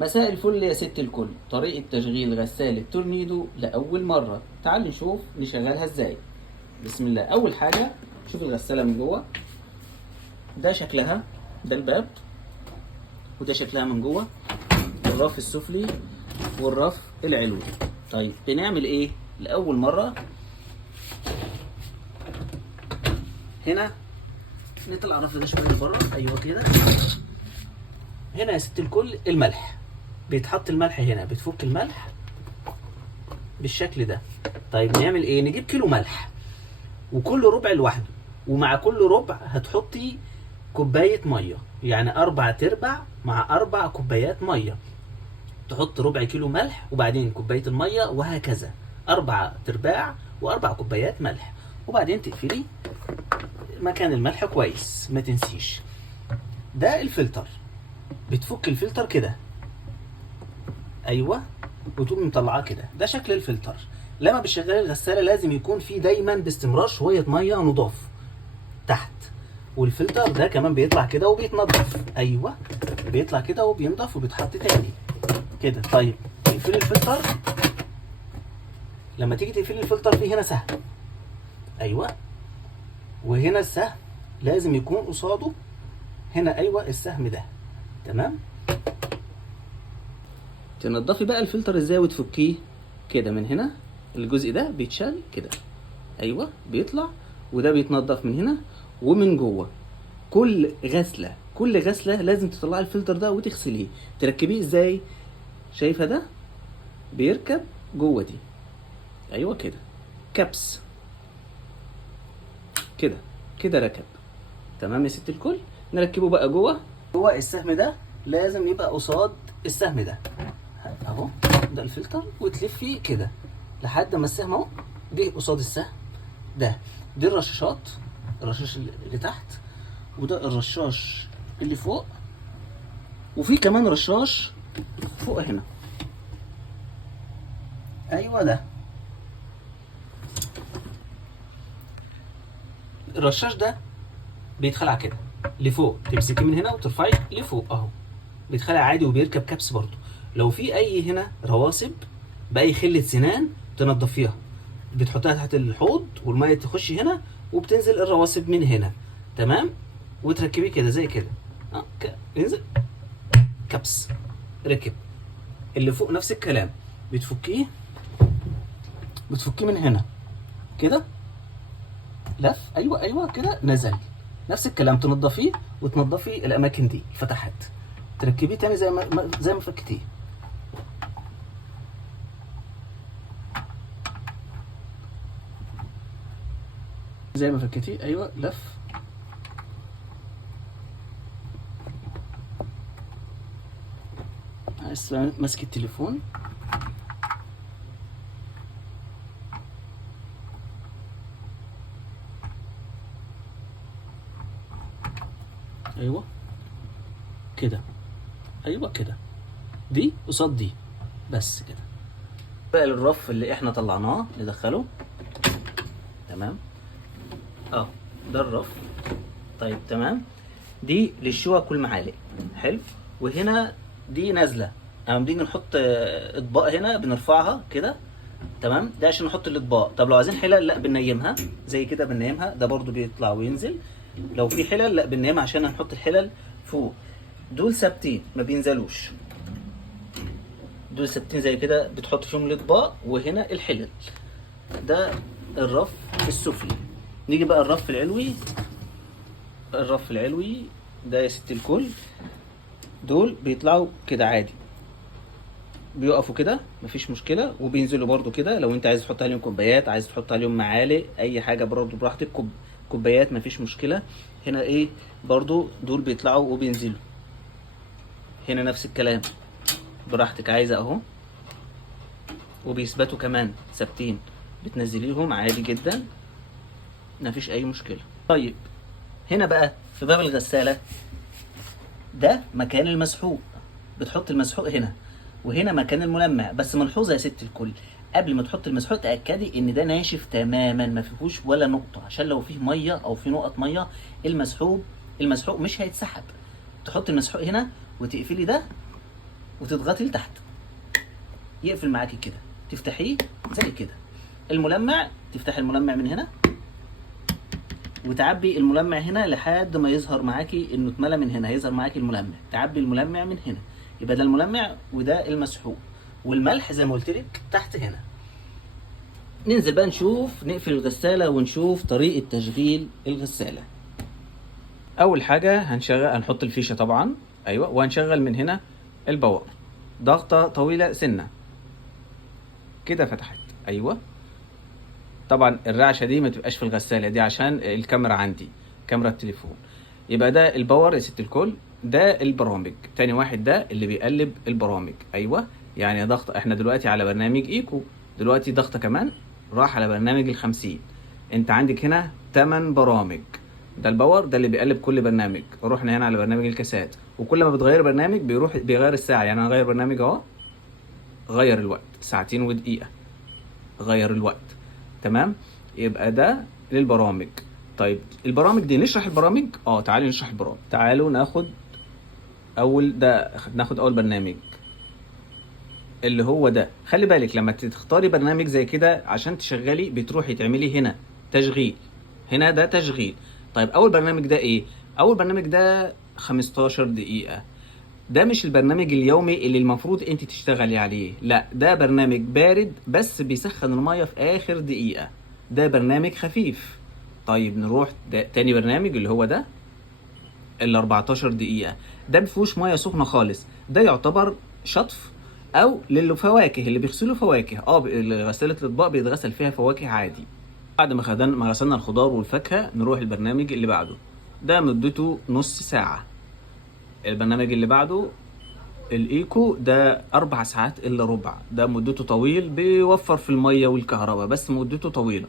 مساء الفل يا ست الكل. طريقة تشغيل غسالة تورنيدو لأول مرة، تعال نشوف نشغلها ازاي. بسم الله. أول حاجة شوف الغسالة من جوه، ده شكلها، ده الباب، وده شكلها من جوه، الرف السفلي والرف العلوي. طيب بنعمل ايه لأول مرة؟ هنا نطلع الرف ده شوية لبره، أيوه كده. هنا يا ست الكل الملح، بيتحط الملح هنا، بتفك الملح بالشكل ده. طيب نعمل ايه؟ نجيب كيلو ملح وكل ربع لوحده، ومع كل ربع هتحطي كوباية مية، يعني 4/4 مع 4 كوبايات مية. تحط ربع كيلو ملح وبعدين كوباية المية وهكذا، 4/4 و4 كوبايات ملح، وبعدين تقفلي مكان الملح كويس ما تنسيش. ده الفلتر، بتفك الفلتر كده، ايوه، وتقوم مطلعاه كده. ده شكل الفلتر. لما بتشغلي الغساله لازم يكون في دايما باستمرار شويه ميه نضاف تحت، والفلتر ده كمان بيطلع كده وبيتنضف، ايوه، بيطلع كده وبينضف وبيتحط تاني كده. طيب تقفلي الفلتر. لما تيجي تقفلي الفلتر في هنا سهم، ايوه، وهنا السهم لازم يكون قصاده هنا، ايوه، السهم ده، تمام. تنضفي بقى الفلتر ازاي وتفكيه كده من هنا. الجزء ده بيتشال كده، ايوه، بيطلع، وده بيتنضف من هنا ومن جوه. كل غسله لازم تطلعي الفلتر ده وتغسليه. تركبيه ازاي؟ شايفه ده بيركب جوه دي، ايوه كده، كبس كده، كده ركب. تمام يا ست الكل. نركبه بقى جوه السهم ده لازم يبقى قصاد السهم ده اهو، ده الفلتر، وتلفي كده لحد ما السهم اهو جه قصاد السهم ده. دي الرشاشات، الرشاش اللي تحت، وده الرشاش اللي فوق، وفي كمان رشاش فوق هنا، ايوه، ده الرشاش ده بيتخلع كده لفوق، تمسكيه من هنا وترفعي لفوق اهو، بيتخلع عادي وبيركب كبس برضو. لو في اي هنا رواسب باي خله سنان تنضفيها، بتحطها تحت الحوض والميه تخش هنا وبتنزل الرواسب من هنا، تمام، وتركبيه كده زي كده، ينزل كبس ركب. اللي فوق نفس الكلام، بتفكيه من هنا كده، لف، ايوه كده، نزل. نفس الكلام تنضفيه وتنضفي الاماكن دي، الفتحات، تركبيه تاني زي ما فكتيه. زي ما فكتيه، ايوه، لف. ماسك التليفون، ايوه كده، ايوه كده، دي قصاد دي، بس كده. بقى الرف اللي احنا طلعناه ندخله، تمام، ده الرف. طيب تمام، دي للشوك والمعالق، حلو. وهنا دي نازله، اما بنيجي نحط اطباق هنا بنرفعها كده، تمام، ده عشان نحط الاطباق. طب لو عايزين حلل، لا بننيمها زي كده، بننيمها، ده برضو بيطلع وينزل. لو في حلل، لا بننيمها عشان هنحط الحلل فوق. دول ثابتين ما بينزلوش، دول ثابتين زي كده، بتحط فيهم الاطباق وهنا الحلل. ده الرف السفلي. نيجي بقى الرف العلوي. الرف العلوي ده يا ست الكل، دول بيطلعوا كده عادي، بيقفوا كده مفيش مشكله، وبينزلوا برضو كده. لو انت عايز تحط عليهم كوبايات، عايز تحط عليهم معالق، اي حاجه برضو براحتك. كوبايات مفيش مشكله. هنا ايه برضو، دول بيطلعوا وبينزلوا. هنا نفس الكلام، براحتك عايزه اهو، وبيثبتوا كمان ثابتين، بتنزليهم عادي جدا، مفيش اي مشكله. طيب هنا بقى في باب الغساله، ده مكان المسحوق، بتحط المسحوق هنا، وهنا مكان الملمع. بس ملحوظه يا ست الكل، قبل ما تحط المسحوق تاكدي ان ده ناشف تماما، ما فيهوش ولا نقطه، عشان لو فيه ميه او فيه نقط ميه المسحوق مش هيتسحب. تحط المسحوق هنا وتقفلي ده وتضغطي لتحت يقفل معاكي كده، تفتحيه زي كده. الملمع تفتح الملمع من هنا وتعبي الملمع هنا لحد ما يظهر معاكي انه اتملى من هنا، هيظهر معاكي الملمع، تعبي الملمع من هنا، يبقى ده الملمع وده المسحوق. والملح زي ما قلت لك تحت هنا. ننزل بقى نشوف، نقفل الغسالة ونشوف طريقة تشغيل الغسالة. أول حاجة هنحط الفيشة طبعا، أيوة، وهنشغل من هنا الباور، ضغطة طويلة سنة كده فتحت، أيوة. طبعا الرعشة دي ما تبقاش في الغسالة دي عشان الكاميرا عندي، كاميرا التليفون. يبقى ده الباور يا ست الكل، ده البرامج. تاني واحد ده اللي بيقلب البرامج، أيوة. يعني ضغط، احنا دلوقتي على برنامج ايكو، دلوقتي ضغطة كمان راح على برنامج ال50. انت عندك هنا 8 برامج، ده الباور، ده اللي بيقلب كل برنامج. رحنا هنا على برنامج الكاسات، وكل ما بتغير برنامج بيروح بيغير الساعة. يعني انا هغير برنامج اهو، غير الوقت، ساعتين ودقيقة، غير الوقت، تمام. يبقى ده للبرامج. طيب البرامج دي نشرح البرامج، تعالوا نشرح البرامج. تعالوا ناخد اول برنامج اللي هو ده. خلي بالك لما تختاري برنامج زي كده عشان تشغلي، بتروحي تعملي هنا تشغيل، هنا ده تشغيل. طيب اول برنامج ده ايه؟ اول برنامج ده 15 دقيقة. ده مش البرنامج اليومي اللي المفروض انت تشتغلي عليه، لا، ده برنامج بارد بس بيسخن المية في اخر دقيقة، ده برنامج خفيف. طيب نروح ده تاني برنامج اللي هو ده ال 14 دقيقة، ده مفيهوش مية سخنة خالص، ده يعتبر شطف او للفواكه اللي بيغسلوا فواكه، غسالة الاطباق بيتغسل فيها فواكه عادي. بعد ما غسلنا الخضار والفاكهة نروح البرنامج اللي بعده، ده مدته نص ساعة. البرنامج اللي بعده الايكو، ده 4 ساعات الا ربع، ده مدته طويل، بيوفر في المية والكهرباء بس مدته طويلة.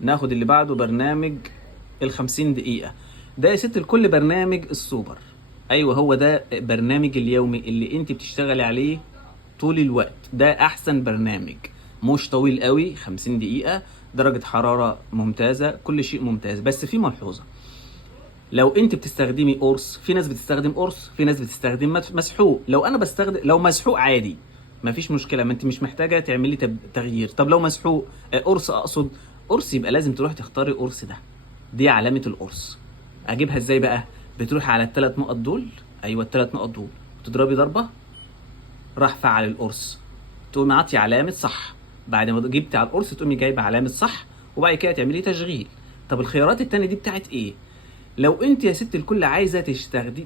ناخد اللي بعده برنامج ال50 دقيقة، ده يا ست الكل برنامج السوبر، ايوه هو ده برنامج اليومي اللي انت بتشتغلي عليه طول الوقت، ده احسن برنامج، مش طويل قوي، 50 دقيقة، درجة حرارة ممتازة، كل شيء ممتاز. بس في ملحوظة، لو انت بتستخدمي قرص، في ناس بتستخدم قرص، في ناس بتستخدم مسحوق. لو انا بستخدم، لو مسحوق عادي مفيش مشكله، ما انت مش محتاجه تعملي تغيير. طب لو مسحوق قرص، اقصد قرص، يبقى لازم تروحي تختاري قرص ده، دي علامه القرص. اجيبها ازاي بقى؟ بتروحي على ال3 نقط دول، ايوه ال3 نقط دول، تضربي ضربه، راح فعل القرص، تقومي عاطي علامه صح. بعد ما جبتي على القرص تقومي جايبه علامه صح، وبعد كده تعملي تشغيل. طب الخيارات التانية دي بتاعت ايه؟ لو انت يا ست الكل عايزه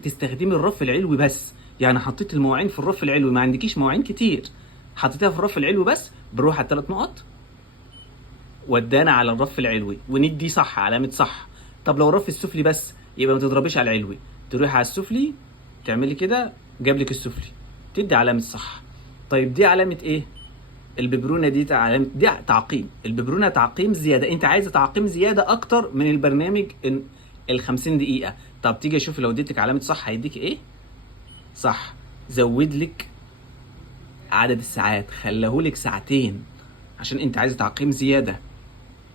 تستخدمي الرف العلوي بس، يعني حطيت المواعين في الرف العلوي، ما عندكيش مواعين كتير، حطيتها في الرف العلوي بس، بنروح على ال3 نقط ودانا على الرف العلوي وندي صح، علامه صح. طب لو الرف السفلي بس، يبقى ما تضربيش على العلوي، تروحي على السفلي، تعملي كده، جاب لك السفلي، تدي علامه صح. طيب دي علامه ايه؟ الببرونه دي علامه، دي تعقيم، الببرونه تعقيم زياده، انت عايزه تعقيم زياده اكتر من البرنامج ال50 دقيقه. طب تيجي اشوف لو اديتك علامه صح هيديك ايه؟ صح، زود لك عدد الساعات، خليهولك ساعتين عشان انت عايزه تعقيم زياده.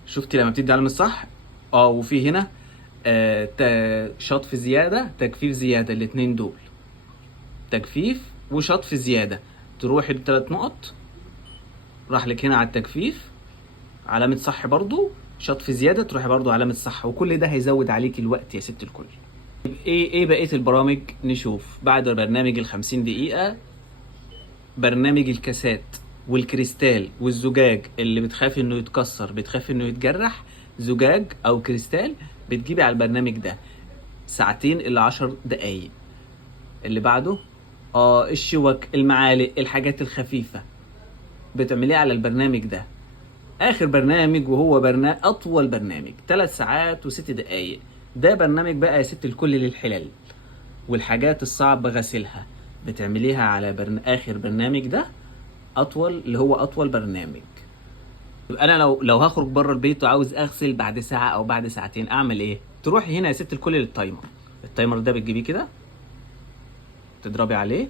شفتي لما بتدي علامه صح؟ وفي هنا شطف زياده، تجفيف زياده، الاتنين دول تجفيف وشطف زياده. تروحي ال3 نقط، راح لك هنا على التجفيف علامه صح، برضو شطف زياده، تروحي برضو علامه صح، وكل ده هيزود عليك الوقت يا ست الكل. ايه بقيه البرامج؟ نشوف بعد برنامج ال50 دقيقه، برنامج الكاسات والكريستال والزجاج اللي بتخاف انه يتكسر، بتخاف انه يتجرح، زجاج او كريستال، بتجيبي على البرنامج ده 2 إلى 10 دقايق. اللي بعده الشوك، المعالق، الحاجات الخفيفه، بتعمليها على البرنامج ده. اخر برنامج وهو اطول برنامج 3 ساعات و6 دقايق، ده برنامج بقى يا ست الكل للحلال والحاجات الصعب غسلها، بتعمليها على اخر برنامج ده، اطول، اللي هو اطول برنامج. يبقى انا لو هخرج بره البيت وعاوز اغسل بعد ساعه او بعد ساعتين، اعمل ايه؟ تروحي هنا يا ست الكل للتايمر، التايمر ده بتجيبيه كده، تضربي عليه،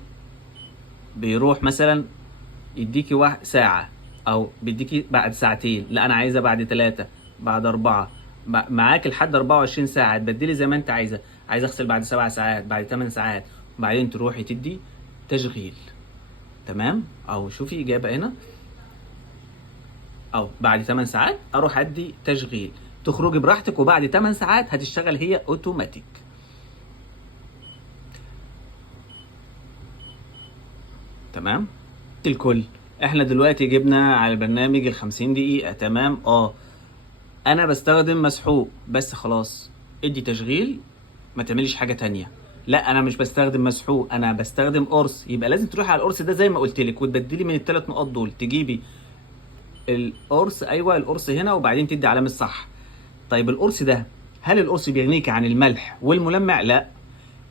بيروح مثلا يديكي ساعه، او بيديكي بعد ساعتين، لا انا عايزه بعد 3، بعد 4، معاك لحد 24 ساعه، تبدلي زي ما انت عايزه اغسل بعد 7 ساعات، بعد 8 ساعات، وبعدين تروحي تدي تشغيل. تمام. او شوفي اجابه هنا، او بعد 8 ساعات اروح ادي تشغيل، تخرجي براحتك، وبعد 8 ساعات هتشتغل هي اوتوماتيك. تمام. الكل احنا دلوقتي جبنا على البرنامج ال 50 دقيقة. تمام. انا بستخدم مسحوق بس، خلاص ادي تشغيل، ما تعمليش حاجة تانية. لا انا مش بستخدم مسحوق، انا بستخدم قرص. يبقى لازم تروحي على القرص ده زي ما قلت لك، وتبدلي من ال3 نقاط دول، تجيبي القرص، ايوه القرص هنا، وبعدين تدي علامة صح. طيب القرص ده، هل القرص بيغنيكي عن الملح والملمع؟ لا،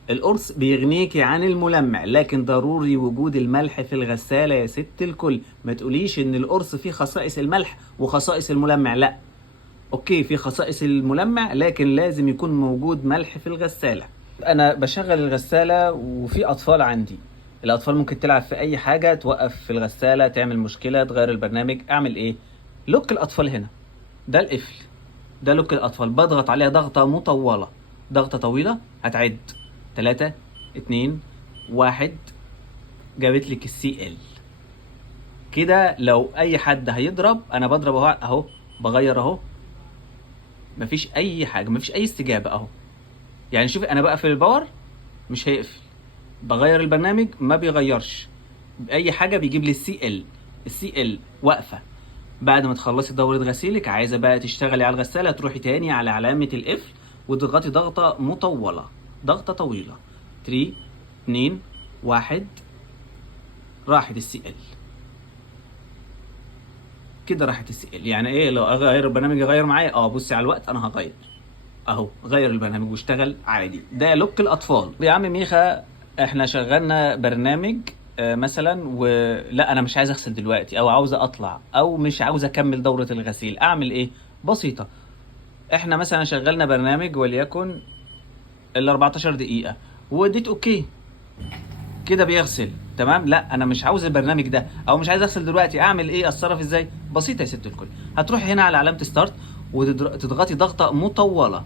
القرص بيغنيكي عن الملمع، لكن ضروري وجود الملح في الغسالة يا ست الكل. ما تقوليش ان القرص فيه خصائص الملح وخصائص الملمع، لا. اوكي، في خصائص الملمع، لكن لازم يكون موجود ملح في الغسالة. انا بشغل الغسالة وفي اطفال عندي، الاطفال ممكن تلعب في اي حاجة، توقف في الغسالة، تعمل مشكلة، تغير البرنامج. اعمل ايه؟ لوك الاطفال هنا، ده القفل، ده لوك الاطفال. بضغط عليها ضغطة مطولة، ضغطة طويلة. هتعد 3 2 1، جابت لك السي ال. كده لو اي حد هيضرب، انا بضرب اهو، بغير اهو، مفيش اي حاجه، مفيش اي استجابه اهو. يعني شوفي انا بقفل الباور مش هيقفل، بغير البرنامج ما بيغيرش، اي حاجه بيجيب لي السي ال. السي ال واقفه. بعد ما تخلصي دوره غسيلك، عايزه بقى تشتغلي على الغساله، تروحي تاني على علامه القفل وتضغطي ضغطه مطوله، ضغطه طويله. 3 2 1، راحت السي ال. كده راحت السي ال. يعني ايه؟ لو اغير البرنامج يغير معايا؟ بصي على الوقت، انا هغير اهو، غير البرنامج واشتغل عادي. ده لوك الاطفال. يا عم ميخا، احنا شغلنا برنامج مثلا، ولا انا مش عايز اغسل دلوقتي، او عاوز اطلع، او مش عاوز اكمل دورة الغسيل، اعمل ايه؟ بسيطة. احنا مثلا شغلنا برنامج وليكن ال 14 دقيقة، واديت اوكي، كده بيغسل. تمام. لا انا مش عاوز البرنامج ده، او مش عايز اغسل دلوقتي، اعمل ايه؟ اتصرف ازاي؟ بسيطه يا ست الكل. هتروحي هنا على علامه ستارت وتضغطي ضغطه مطوله،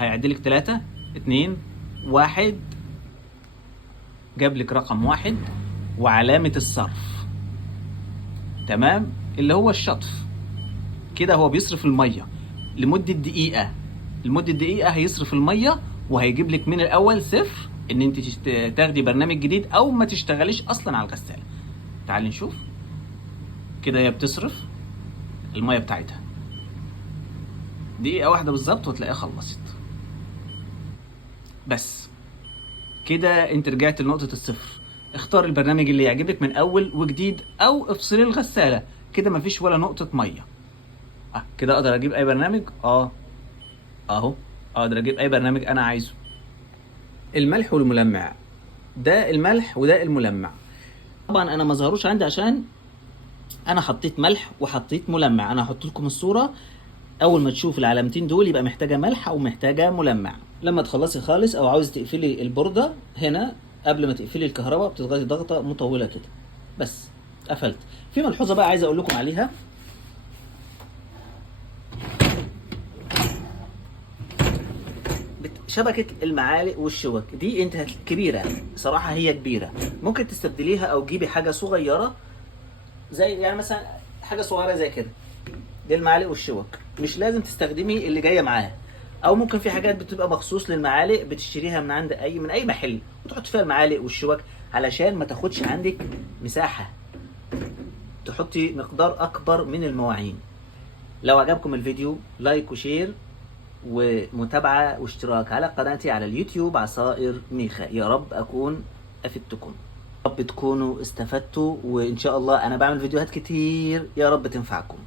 هيعدلك 3 2 1، جاب لك رقم 1 وعلامه الصرف. تمام، اللي هو الشطف. كده هو بيصرف الميه لمده دقيقه، لمده دقيقه هيصرف الميه، وهيجيب لك من الاول صفر، ان انت تاخدي برنامج جديد او ما تشتغليش اصلا على الغساله. تعالي نشوف. كده هي بتصرف الميه بتاعتها دقيقه واحده بالظبط وتلاقيها خلصت. بس كده انت رجعت لنقطه الصفر. اختار البرنامج اللي يعجبك من اول وجديد، او افصلي الغساله. كده مفيش ولا نقطه ميه. كده اقدر اجيب اي برنامج. اهو اقدر اجيب اي برنامج انا عايزه. الملح والملمع، ده الملح وده الملمع. طبعا انا ما ظهروش عندي عشان انا حطيت ملح وحطيت ملمع. انا هحط لكم الصوره، اول ما تشوف العلامتين دول يبقى محتاجه ملح او محتاجه ملمع. لما تخلصي خالص او عاوز تقفلي البورده هنا، قبل ما تقفلي الكهرباء بتضغطي ضغطه مطوله كده. بس قفلت. في ملحوظه بقى عايز اقول لكم عليها. شبكة المعالق والشوك دي انت كبيرة، صراحة هي كبيرة، ممكن تستبدليها او تجيبي حاجة صغيرة، زي يعني مثلا حاجة صغيرة زي كده. دي المعالق والشوك، مش لازم تستخدمي اللي جاية معاها. او ممكن في حاجات بتبقى مخصوص للمعالق بتشتريها من عند اي محل، وتحط فيها المعالق والشوك علشان ما تاخدش عندك مساحة، تحطي مقدار اكبر من المواعين. لو عجبكم الفيديو، لايك وشير ومتابعة واشتراك على قناتي على اليوتيوب عصائر ميخا. يا رب أكون أفدتكم، يا رب تكونوا استفدتوا، وإن شاء الله أنا بعمل فيديوهات كتير، يا رب تنفعكم.